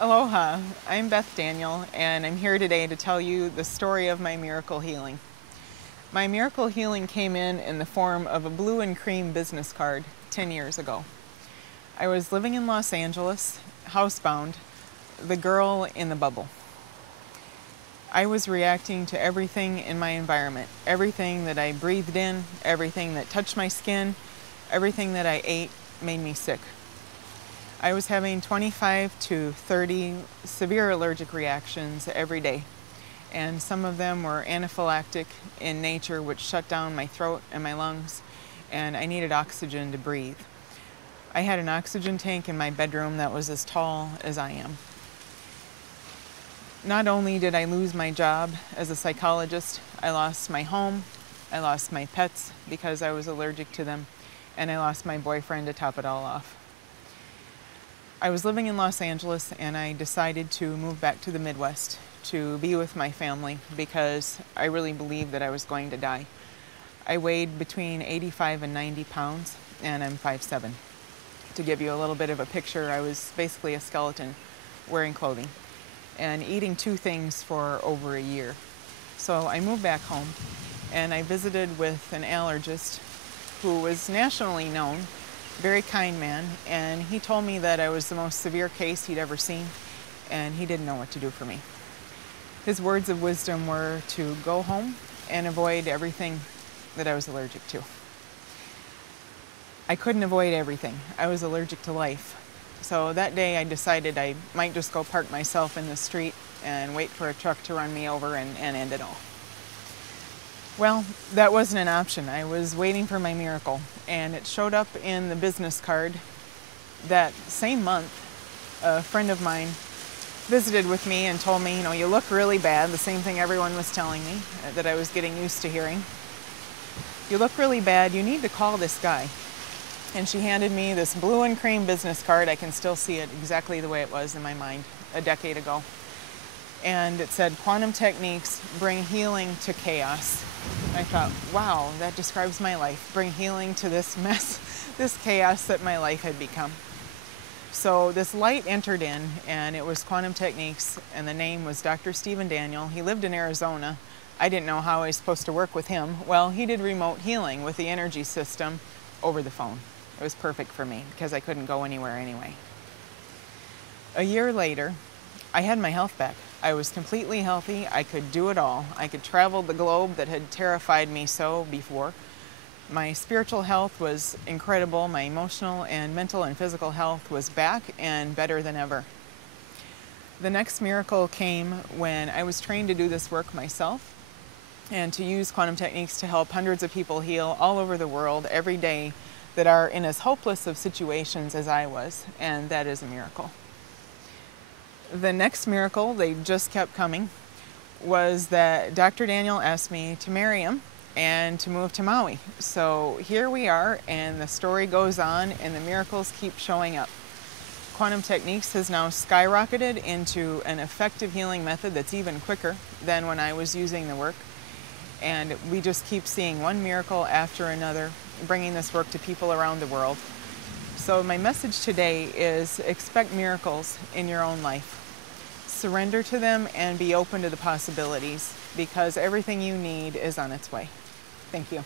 Aloha, I'm Beth Daniel, and I'm here today to tell you the story of my miracle healing. My miracle healing came in the form of a blue and cream business card 10 years ago. I was living in Los Angeles, housebound, the girl in the bubble. I was reacting to everything in my environment, everything that I breathed in, everything that touched my skin, everything that I ate made me sick. I was having 25 to 30 severe allergic reactions every day, and some of them were anaphylactic in nature, which shut down my throat and my lungs, and I needed oxygen to breathe. I had an oxygen tank in my bedroom that was as tall as I am. Not only did I lose my job as a psychologist, I lost my home, I lost my pets because I was allergic to them, and I lost my boyfriend to top it all off. I was living in Los Angeles and I decided to move back to the Midwest to be with my family because I really believed that I was going to die. I weighed between 85 and 90 pounds and I'm 5'7". To give you a little bit of a picture, I was basically a skeleton wearing clothing and eating two things for over a year. So I moved back home and I visited with an allergist who was nationally known, very kind man, and he told me that I was the most severe case he'd ever seen, and he didn't know what to do for me. His words of wisdom were to go home and avoid everything that I was allergic to. I couldn't avoid everything. I was allergic to life. So that day I decided I might just go park myself in the street and wait for a truck to run me over and end it all. Well, that wasn't an option. I was waiting for my miracle, and it showed up in the business card. That same month, a friend of mine visited with me and told me, you look really bad, the same thing everyone was telling me that I was getting used to hearing. You look really bad, you need to call this guy. And she handed me this blue and cream business card. I can still see it exactly the way it was in my mind a decade ago. And it said, "Quantum techniques bring healing to chaos." I thought, wow, that describes my life. Bring healing to this mess, this chaos that my life had become. So this light entered in, and it was Quantum Techniques, and the name was Dr. Beth Daniel. He lived in Arizona. I didn't know how I was supposed to work with him. Well, he did remote healing with the energy system over the phone. It was perfect for me because I couldn't go anywhere anyway. A year later, I had my health back. I was completely healthy. I could do it all. I could travel the globe that had terrified me so before. My spiritual health was incredible. My emotional and mental and physical health was back and better than ever. The next miracle came when I was trained to do this work myself and to use quantum techniques to help hundreds of people heal all over the world every day that are in as hopeless of situations as I was, and that is a miracle. The next miracle, they just kept coming, was that Dr. Daniel asked me to marry him and to move to Maui. So here we are, and the story goes on, and the miracles keep showing up. Quantum Techniques has now skyrocketed into an effective healing method that's even quicker than when I was using the work. And we just keep seeing one miracle after another, bringing this work to people around the world. So my message today is expect miracles in your own life. Surrender to them and be open to the possibilities because everything you need is on its way. Thank you.